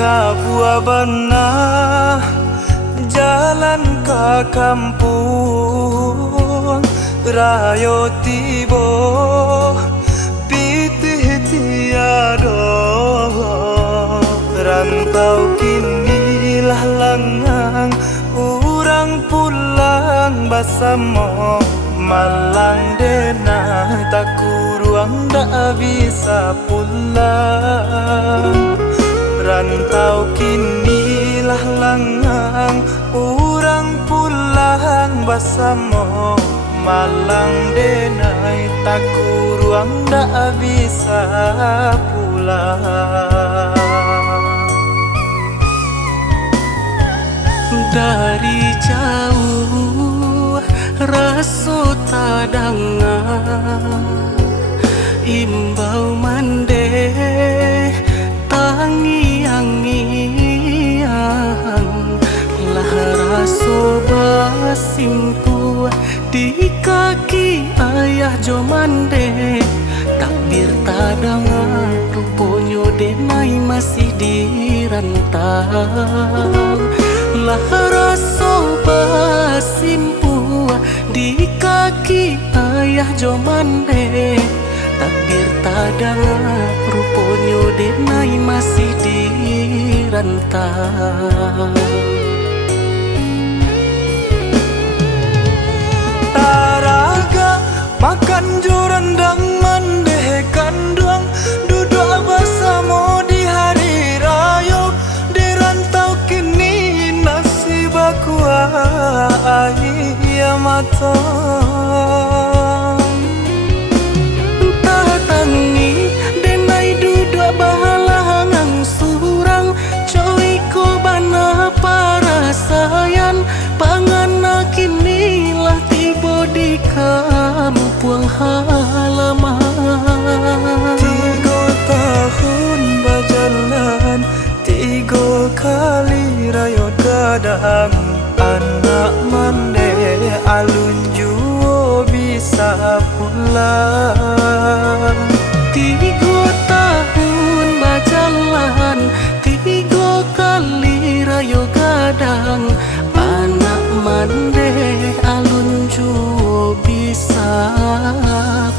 Kabua bana jalan ke kampung rayo tibo pitih tiado rantau kini lah langang urang pulang basamo malang dena tak kuruang dak bisa pulang rantau kini lah langang urang pulang basamo malang denai tak kuruang dak bisa pulang dari jauh raso tadangan imbau mande tangiang lah raso basimpu di kaki ayah jomande takbir tadangan ruponyo denai masih dirantau lah raso basimpu di kaki ayah jomande takbir tadangan ruponyo denai masih dirantau taraga makan jurandang mandeh kanduang duduk bersama di hari raya di rantau kini nasib aku ayah mata tatangi denai duduk bahalangang surang coy ko bana para sayan pangana kini lah tiba di kampung halaman 3 tahun berjalan 3 kali rayo gadang anak mande alun juo bisa pulang 3 tahun berjalan 3 kali rayo gadang anak mande alun juo bisa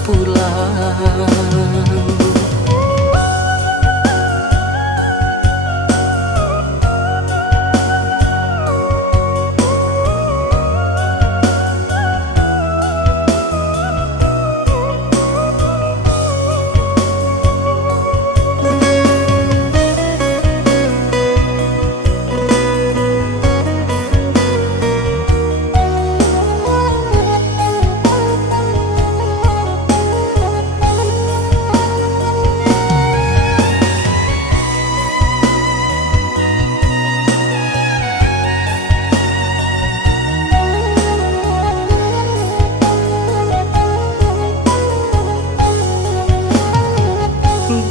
pulang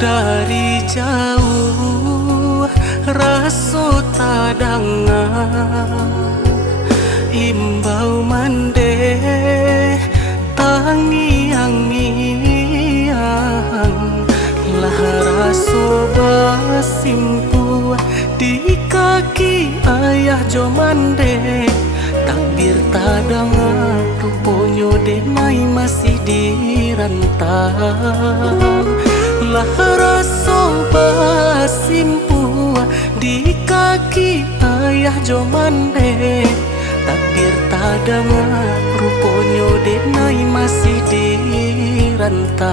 dari jauh raso tadangan imbau mande tangiang lah raso basimpu di kaki ayah jomande takbir tadangan ruponyo denai masih dirantau lah raso basimpu di kaki ayah jomande takbir tadangan ruponyo denai masih dirantau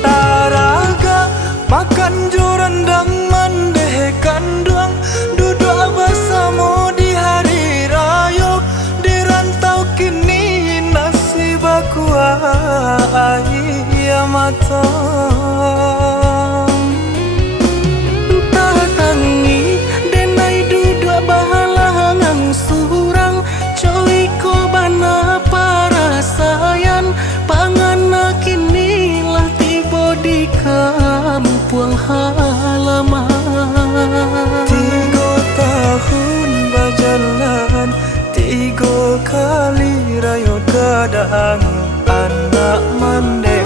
taraga makan jurandang mandeh kanduang duduk bersama di hari raya di rantau kini nasib aku ayah mata tatangi denai duduk bahalangang surang coy ko bana para sayan pangana kini lah tiba di kampung halaman 3 tahun berjalan 3 kali rayo gadang anak mande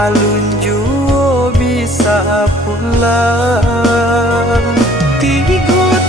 alun juo bisa pulang. Tigo